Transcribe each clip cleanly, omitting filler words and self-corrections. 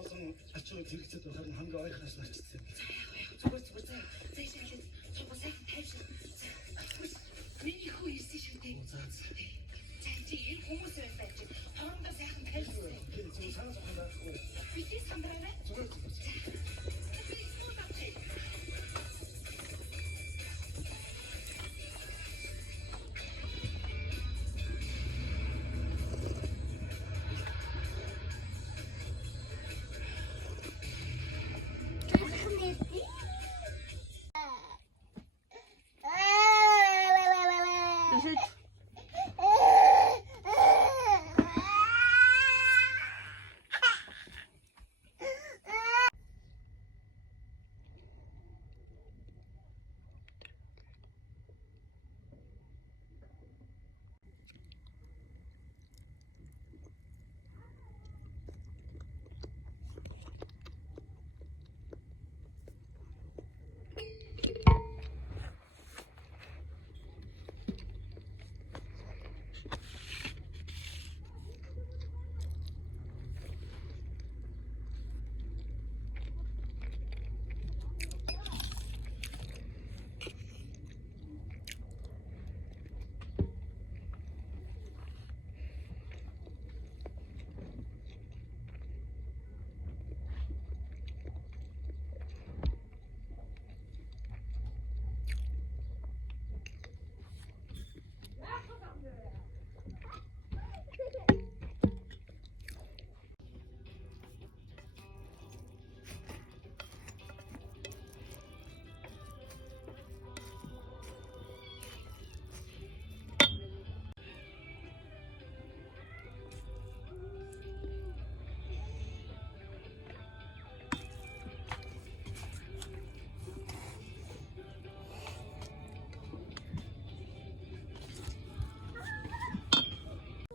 олон ачууд хэрэгцээд байхад хамгийн ойрхоос нь очсон. Зүгээр зайшаа хэлээд цогоо сайхан тайвшир. Миний хүү ирсэн шүү дээ. Цай чи хэн хүмүүс байсан чи хоорондоо сайхан тайвшир. Тийм санаа зовхоо. Бити сандраа. Зүгээр.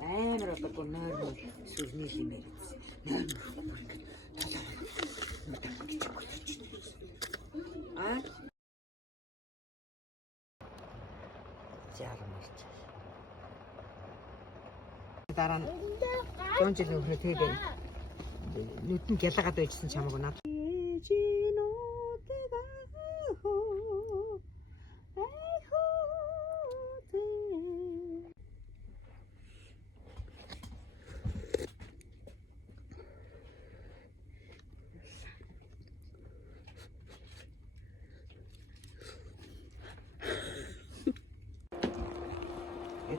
Амар одоо нойр сүрний химээр нойр жаармарч дараа нь 100 жил өмнө тэгээд нүдэнд ялгаад байжсан чамаг над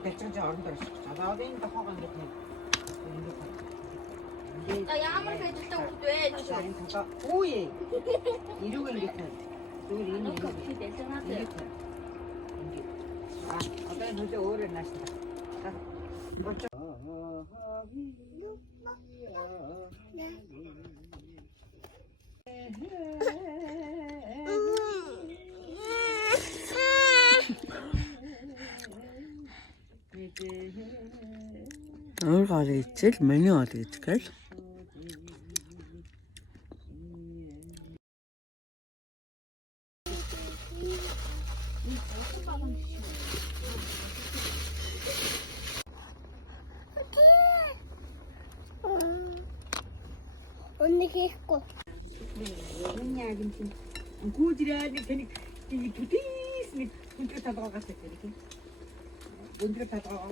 대충 저 어른들 자다오는 더하고 이렇게 나 양아머리 해줄 때 우리 돼. 자인 가가 오예 이러고 이렇게 우리 이미 커피 내전하세요. 이렇게 아 어떤 노제 오래 나신다 자 먼저 Өөр гол ичэл миний гол ичгээл 언니 хийхгүй. миний агин чинь гүйдрээд тэнийг түтээс нэг өндөр талгаа гасдаг гэх юм. өндөр талгаа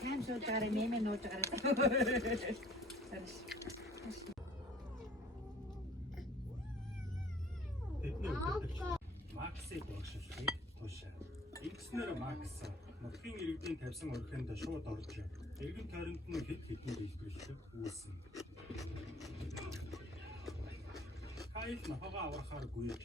сайн шуудаараа мэмэ нууж гараад. Максыг багшилтыг туушаа. Игснэр Макс нутгийн иргэдийн тавьсан орхинд шууд орж иргэн тойронд нь хэд хэдэн дэлбэрлэлт үүснэ. Кайл нохогоо аврахаар гүйж